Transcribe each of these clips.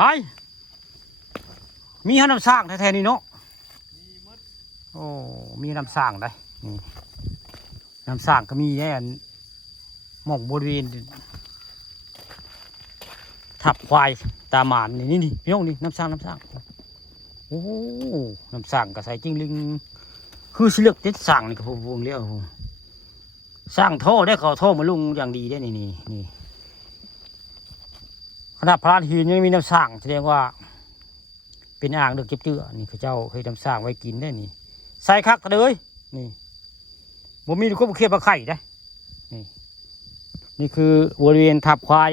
หายมีน้ำสร้างแท้ๆนี่เนาะโอ้มีน้ำสร้างได้นี่น้ำสร้างก็มีแน่หมองบริเวณทับควายตาหมานนี่พี่น้องนี่น้ำสร้างโอ้น้ำสร้างก็ใส่จริงลิงคือสิเลือกติดสร้างนี่ก็พวงเลี้ยวสร้างท่อได้เขาท่อมาลุงอย่างดีได้นี่ขนาดพระหินยังมีน้ำสร้างแสดงว่าเป็นอ่างเดือกเจือนี่เขาเจ้าเคยน้ำสร้างไว้กินได้นี่ใส่คักเลยนี่ผมมีก็เคียบปลาไข่ได้นี่คือบริเวณทับควาย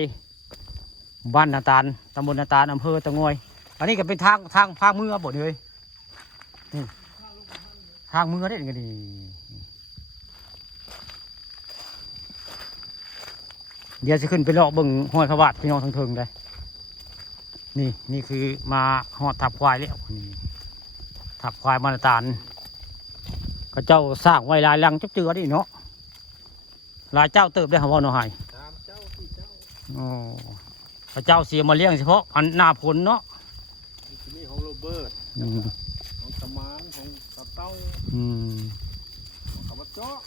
บ้านนาตาลตำบลนาตาลอำเภอตะงอยอันนี้ก็เป็นทางมือบ่เลยนี่ทางมือได้กันดีเดี๋ยวจะขึ้นไปเลาะบึงห้อยพระบาทพี่น้องทั้งเทิงได้นี่คือมาหอดทับควายแล้วนี่ทับควายบ้านนาตาลก็เจ้าสร้างไว้ลายลังจับเจือดิเนาะลายเจ้าเติบได้ของพ่อหน่อยโอ้พระเจ้าเสียมาเลี้ยงเฉพาะอันหน้าผลเนาะนี่ของโรเบิร์ตของตะมานของตะเต้าของขวัญเจาะ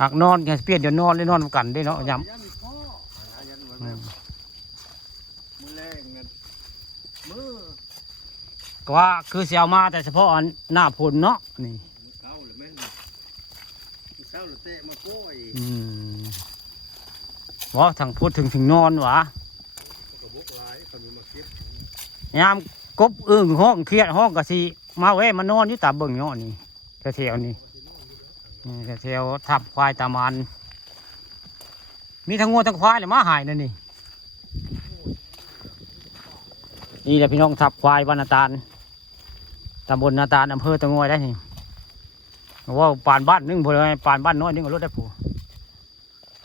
หากนอนแค่เปลี่ยนเดี๋ยวนอนเลยนอนกันได้เนาะย้ำมือแรงเงินมือก็ว่าคือเสียมาแต่เฉพาะอันหน้าผลเนาะนี่เต้าหรือแม่นเต้าหรือเตะมาโก้ยว่าทางพูดถึงนอนวะยามกบห้องเครียดห้องกะสีมาเว้มานอนอยู่ตาเบิ่งเนาะนี่แถวนี่แถวทับควายตามันมีทั้งงัวทั้งควายเลยมาหายนั่นนี่แหละพี่น้องทับควายบ้านนาตาลตำบลนาตาลอำเภอตะงอยได้นี่ว่าปานบ้านนึงพอเลยปานบ้านน้อยนึงก็รถได้ผู้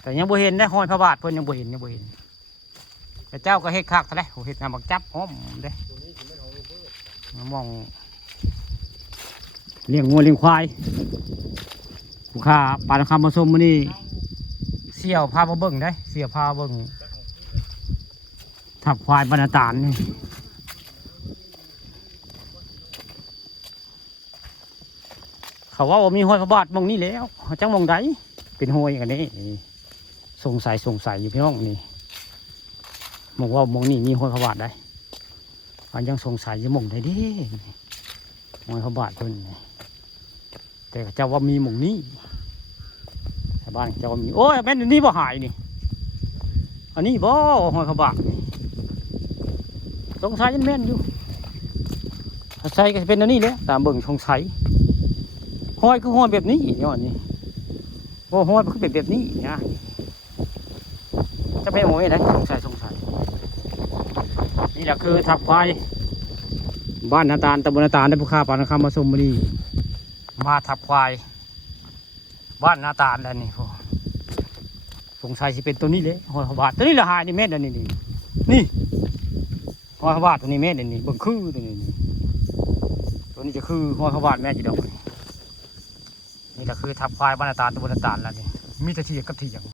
แต่ยังบ่เห็นได้ห้อยพระบาทเพิ่นยังบ่เห็นแต่เจ้าก็เฮ็ดคักซะแล้วเฮ็ดน้ำบักจับหอมเด้มองเลี้ยงงัวเลี้ยงควายผู้ค้าปานคำผสมมื้อนี้เสี่ยวพามาเบิ่งได้เสี่ยวพาเบิ่งทับควายบรรณาตาลนี่เขาว่ามีห้อยพระบาทมองนี่แล้วจังมองใดเป็นห้อยกันนี้สงสัยอยู่พี่น้องนี่มองว่ามองนี่มีห้อยพระบาทได้มันยังสงสัยอยู่มองได้ดิห้อยพระบาทเพิ่นแต่เจ้าว่ามีมองนี้ชาวบ้านเจ้าว่ามีโอ้ยแม่นนี่บ่หายนี่อันนี้บ่ห้อยพระบาทสงสัยยังแม่นอยู่ใส่ก็เป็นอันนี้เลยตามเบิ่งสงสัยห้อยคือห้อยแบบนี้เนาะนี่ว่าห้อยมันคือแบบนี้นะจะไม่โอ้ยนะสงสัยนี่แหละคือทับควายบ้านนาตาลตำบลนาตาลได้ผู้ค้าปานคำมาชมมาดีมาทับควายบ้านนาตาลแล้วนี่พอสงสัยสิเป็นตัวนี้เลยห้อยพระบาทตัวนี้ละหายนี่เม็ดอันนี้นี่ห้อยพระบาทตัวนี้เม็ดอันนี้เบิ่งคือตัวนี้จะคือห้อยพระบาทแม่จีดอกนี่แหละคือทับควายบ้านนาตาลตำบลนาตาลแล้วนี่มีแต่ที่กับที่อย่าง